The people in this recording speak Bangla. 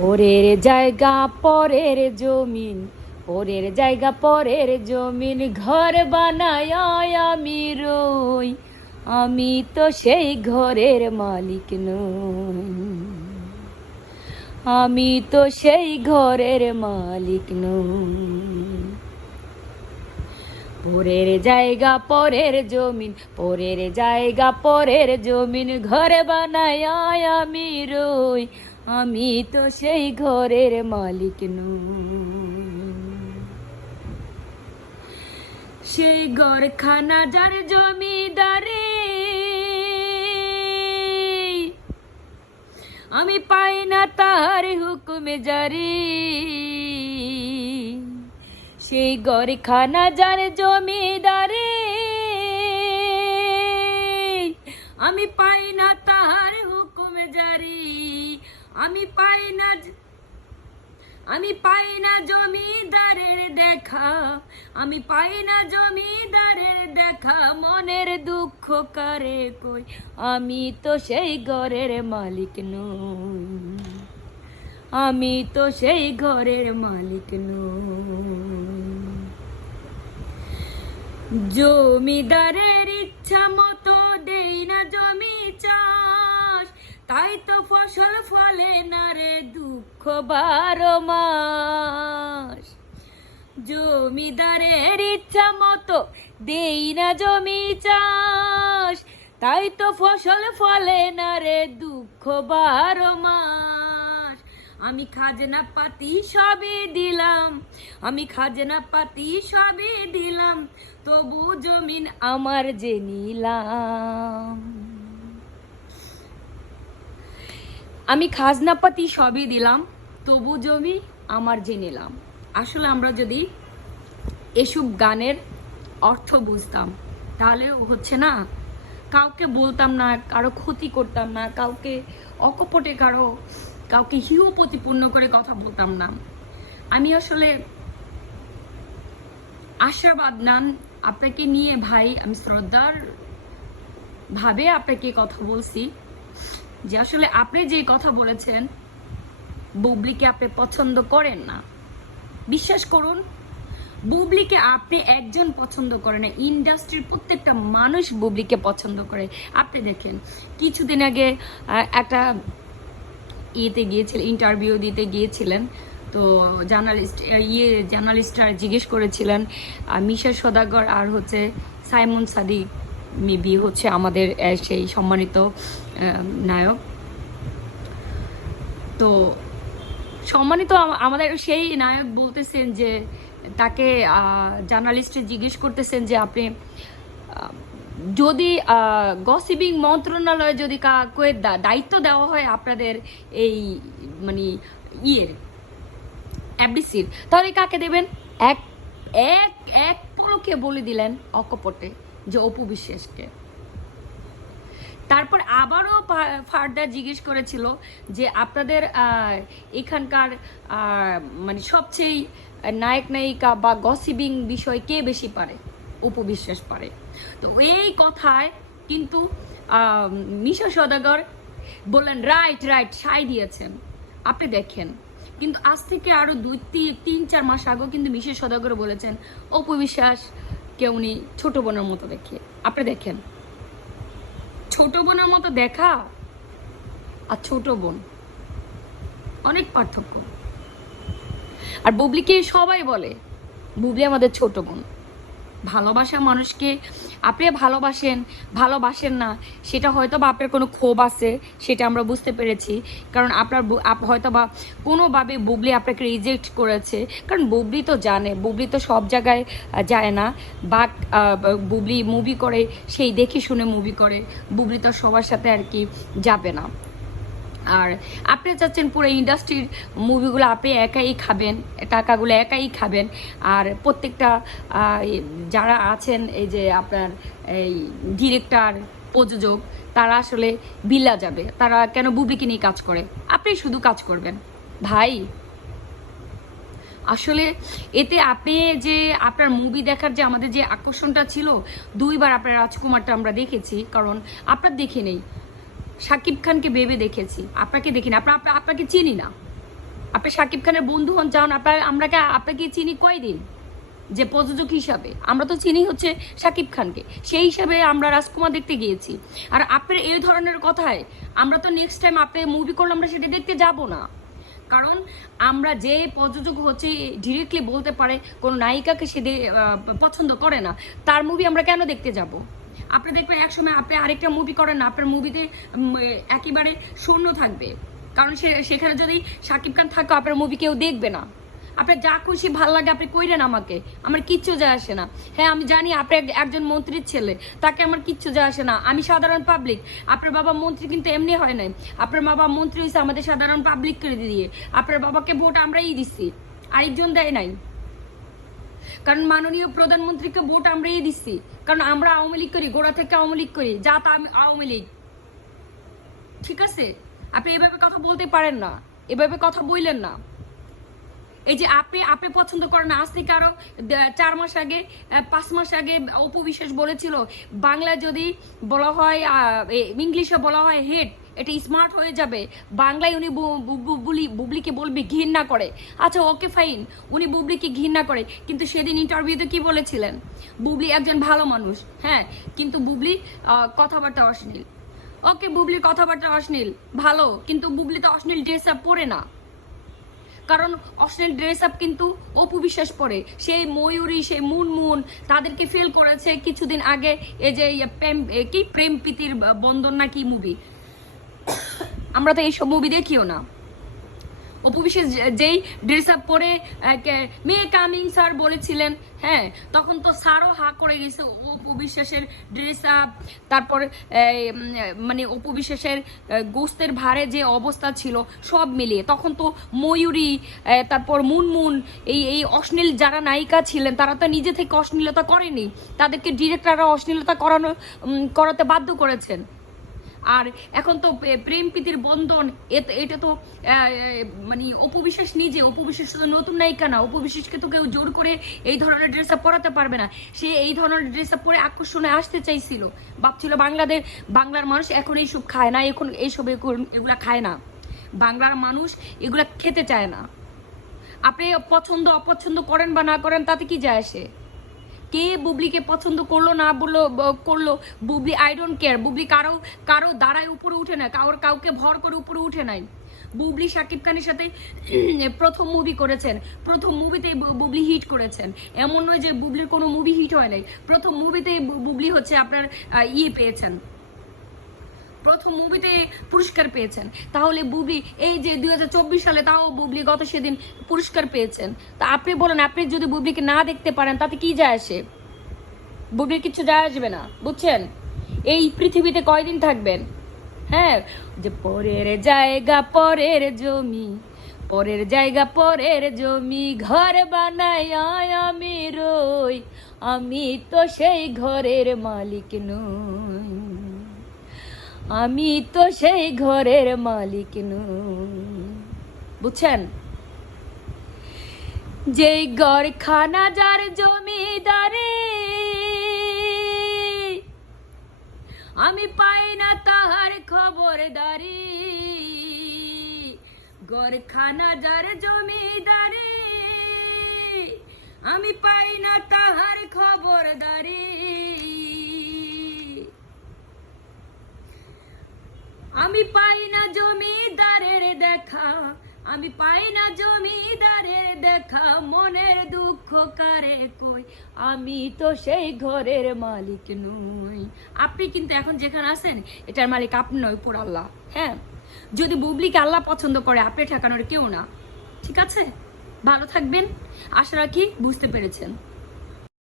পরের জায়গা পরের জমিন, পরের জায়গা পরের জমিন, ঘর বানায় আমি রই, আমি তো সেই ঘরের মালিক নই, আমি তো সেই ঘরের মালিক নই। পরের জায়গা পরের জমিন, পরের জায়গা পরের জমিন, ঘর বানায় আমি রই, আমি তো সেই ঘরের মালিক নই। সেই ঘরখানা যার জমিদারে, আমি পাই না তার হুকুমে জারি। সেই ঘরখানা যার জমিদারে, আমি পাই না তার হুকুমে জারি। আমি পাই না জমিদারের দেখা, আমি পাই না জমিদারের দেখা, মনের দুঃখ কারে কই, আমি তো সেই ঘরের মালিক নই, আমি তো সেই ঘরের মালিক নই। জমিদারের ইচ্ছা মতো দেই না জমি চাষ, তাই তো ফসল ফলে না রে দুঃখ 12 মাস। জমিদারের ইচ্ছা মতো দেই না জমি চাষ, তাই তো ফসল ফলে না রে দুঃখ 12 মাস। আমি খাজনা পাতি সবই দিলাম, আমি খাজনা পাতি সবই দিলাম, তবু জমিন আমার যে নিলাম। আমি খাজনাপাতি সবই দিলাম, তবু জমি আমার যে নিলাম। আসলে আমরা যদি এসব গানের অর্থ বুঝতাম, তাহলে হচ্ছে না, কাউকে বলতাম না, কারো ক্ষতি করতাম না, কাউকে অকপটে কাউকে হিউ প্রতিপূর্ণ করে কথা বলতাম না। আমি আসলে আশীর্বাদ নান আপনাকে নিয়ে ভাই, আমি শ্রদ্ধার ভাবে আপনাকে কথা বলছি যে আসলে আপনি যে কথা বলেছেন, বুবলিকে আপনি পছন্দ করেন না। বিশ্বাস করুন, বুবলিকে আপনি একজন পছন্দ করে না, ইন্ডাস্ট্রির প্রত্যেকটা মানুষ বুবলিকে পছন্দ করে। আপনি দেখেন কিছুদিন আগে একটা ইন্টারভিউ দিতে গিয়েছিলেন, তো জার্নালিস্টরা জিজ্ঞেস করেছিলেন মিশা সওদাগর আর হচ্ছে সাইমন সাদিক মেবি হচ্ছে আমাদের সেই সম্মানিত নায়ক। তো সম্মানিত আমাদের সেই নায়ক বলতেছেন যে তাকে জার্নালিস্টে জিজ্ঞেস করতেছেন যে আপনি যদি গসিপিং মন্ত্রণালয়ে যদি কাউকে দায়িত্ব দেওয়া হয় আপনাদের এই মানে এফডিসির, তাহলে কাকে দেবেন? এক এক এক পলকে বলে দিলেন অকপটে যে অপু বিশ্বাসকে। তারপর আবারও ফার্দার জিজ্ঞেস করেছিল যে আপনাদের এখানকার মানে সবচেয়ে নায়ক নায়িকা বা গসিপিং বিষয় কে বেশি পারে? অপু বিশ্বাস পারে। তো এই কথায় কিন্তু মিশা সওদাগর বললেন রাইট রাইট, সাই দিয়েছেন। আপনি দেখেন, কিন্তু আজ থেকে আরো 2-3-4 মাস আগেও কিন্তু মিশা সওদাগর বলেছেন অপু বিশ্বাস কে উনি ছোট বোনের মতো দেখে। আপনি দেখেন, ছোট বোনের মতো দেখা আর ছোট বোন অনেক পার্থক্য। আর বুবলিকে সবাই বলে বুবলি আমাদের ছোট বোন। ভালোবাসা মানুষকে আপনি ভালোবাসেন না, সেটা হয়তো বা আপনার কোনো ক্ষোভ আছে, সেটা আমরা বুঝতে পেরেছি। কারণ আপনার হয়তো বা কোনোভাবে বুবলি আপনাকে রিজেক্ট করেছে, কারণ বুবলি তো জানে, বুবলি তো সব জায়গায় যায় না, বাট বুবলি মুভি করে, সেই দেখে শুনে মুভি করে, বুবলি তো সবার সাথে আর কি যাবে না। আর আপনি চাচ্ছেন পুরো ইন্ডাস্ট্রির মুভিগুলো আপনি একাই খাবেন, টাকাগুলো একাই খাবেন, আর প্রত্যেকটা যারা আছেন এই যে আপনার এই ডিরেক্টর প্রযোজক তারা আসলে বিলা যাবে, তারা কেন বুবলিকে নিয়ে কাজ করে, আপনি শুধু কাজ করবেন ভাই। আসলে এতে আপনি যে আপনার মুভি দেখার যে আমাদের যে আকর্ষণটা ছিল, 2বার আপনার রাজকুমারটা আমরা দেখেছি, কারণ আপনার দেখে নেই, শাকিব খানকে ভেবে দেখেছি, আপনাকে দেখিনি, আপনাকে চিনি না, আপনি শাকিব খানের বন্ধু হন চান, আপনাকে চিনি কয়দিন যে প্রযোজক হিসাবে? আমরা তো চিনি হচ্ছে শাকিব খানকে, সেই হিসাবে আমরা রাজকুমার দেখতে গিয়েছি। আর আপনার এই ধরনের কথায় আমরা তো নেক্সট টাইম আপনি মুভি করলে আমরা সেটা দেখতে যাব না। কারণ আমরা যে প্রযোজক হচ্ছে ডিরেক্টলি বলতে পারে কোনো নায়িকাকে সে পছন্দ করে না, তার মুভি আমরা কেন দেখতে যাব? আপনি দেখবেন একসময় আপনি আরেকটা মুভি করেন না, আপনার মুভিতে একেবারে শূন্য থাকবে। কারণ সেখানে যদি শাকিব খান থাকে আপনার মুভি কেউ দেখবে না। আপনার যা খুশি ভাল লাগে আপনি কইলেন, আমাকে আমার কিচ্ছু যায় আসে না। হ্যাঁ আমি জানি আপনি একজন মন্ত্রীর ছেলে, তাকে আমার কিচ্ছু যায় আসে না, আমি সাধারণ পাবলিক। আপনার বাবা মন্ত্রী কিন্তু এমনি হয় নাই, আপনার বাবা মন্ত্রী হয়েছে আমাদের সাধারণ পাবলিক করে দিয়ে। আপনার বাবাকে ভোট আমরাই দিচ্ছি, আরেকজন দেয় নাই। কারণ মাননীয় প্রধানমন্ত্রীকে ভোট আমরাই দিচ্ছি, কারণ আমরা আওয়ামী লীগ করি, গোড়া থেকে আওয়ামী লীগ করি, যা তা আওয়ামী লীগ। ঠিক আছে, আপনি এভাবে কথা বলতে পারেন না, এভাবে কথা বললেন না। এই যে আপনি পছন্দ করেন না, আজ থেকে আরো 4 মাস আগে 5 মাস আগে অপু বিশ্বাস বলেছিল বাংলা যদি বলা হয় ইংলিশে বলা হয় হেড, এটা স্মার্ট হয়ে যাবে। বাংলায় উনি বুবলিকে বলবে ঘৃণা করে। আচ্ছা ওকে ফাইন, উনি বুবলিকে ঘৃণা করে, কিন্তু সেদিন ইন্টারভিউতে কি বলেছিলেন? বুবলি একজন ভালো মানুষ, হ্যাঁ, কিন্তু বুবলি কথাবার্তা অশ্লীল। ওকে, বুবলির কথাবার্তা অশ্লীল ভালো, কিন্তু বুবলি তো অশ্লীল ড্রেস আপ পরে না। কারণ অশ্লীল ড্রেস আপ কিন্তু অপু বিশ্বাস পরে। সেই ময়ূরী, সেই মুনমুন তাদেরকে ফেল করেছে কিছুদিন আগে। এই যে কি প্রেম প্রীতির বন্ধন না কি মুভি, আমরা তো এইসব মুভি দেখিও না। অপু বিশ্বাস যেই ড্রেস আপ পরে মে কামিং স্যার বলেছিলেন, হ্যাঁ, তখন তো স্যারও হা করে গেছে অপু বিশ্বাসের ড্রেস আপ। তারপর মানে অপু বিশ্বাসের গোস্তের ভারে যে অবস্থা ছিল সব মিলিয়ে, তখন তো ময়ূরী, তারপর মুনমুন, এই অশ্লীল যারা নায়িকা ছিলেন তারা তো নিজে থেকে অশ্লীলতা করেনি, তাদেরকে ডিরেক্টররা অশ্লীলতা করাতে বাধ্য করেছেন। আর এখন তো প্রেম প্রীতির বন্ধন, এটা তো মানে অপু বিশ্বাস নিজে, অপু বিশ্বাস শুধু নতুন নায়িকা না, অপু বিশ্বাসকে তো কেউ জোর করে এই ধরনের ড্রেস আপ পরাতে পারবে না। সে এই ধরনের ড্রেস আপ পরে আকর্ষণে আসতে চাইছিল, ভাবছিল বাংলার মানুষ এখন এইসব খায় না, এখন এগুলা খায় না, বাংলার মানুষ এগুলা খেতে চায় না। আপনি পছন্দ অপছন্দ করেন বা না করেন তাতে কি যায় আসে? কে বুবলিকে পছন্দ করলো না করলো, Bubly I don't care. Bubly কারো দাঁড়ায় উপরে উঠে না, কাউকে ভর করে উপরে উঠে নাই। বুবলি শাকিব খানের সাথে প্রথম মুভি করেছেন, প্রথম মুভিতে বুবলি হিট করেছেন। এমন নয় যে বুবলির কোনো মুভি হিট হয় নাই, প্রথম মুভিতে বুবলি হচ্ছে আপনার পেয়েছেন, প্রথম মুভিতে পুরস্কার পেয়েছেন। তাহলে বুবলি এই যে 2024 সালে তাও বুবলি গত সেদিন পুরস্কার পেয়েছেন। তা আপনি বলেন, আপনি যদি বুবলিকে না দেখতে পারেন তাতে কি যায় আসে? বুবলির কিছু যায় আসবে না, বুঝছেন? এই পৃথিবীতে কয়দিন থাকবেন? হ্যাঁ, যে পরের জায়গা পরের জমি, পরের জায়গা পরের জমি, ঘর বানাই আমি রই, আমি তো সেই ঘরের মালিক নই, আমি তো সেই ঘরের মালিক নই। বুঝছেন? যেই ঘরখানা যার জমিদারি, আমি পাই না তাহার খবরদারি, ঘরখানা যার জমিদারি, আমি পাই না তাহার খবরদারি। আমি পাই না জমিদারের দেখা, আমি পাই না জমিদারের দেখা, মনের দুঃখ কারে কই, আমি তো সেই ঘরের মালিক নই। আপনি কিন্তু এখন যেখানে আছেন এটার মালিক আপনি নয়, উপর আল্লাহ। হ্যাঁ, যদি বুবলিকে আল্লাহ পছন্দ করে আপনি ঠেকানোর কেউ না। ঠিক আছে, ভালো থাকবেন, আশা রাখি বুঝতে পেরেছেন।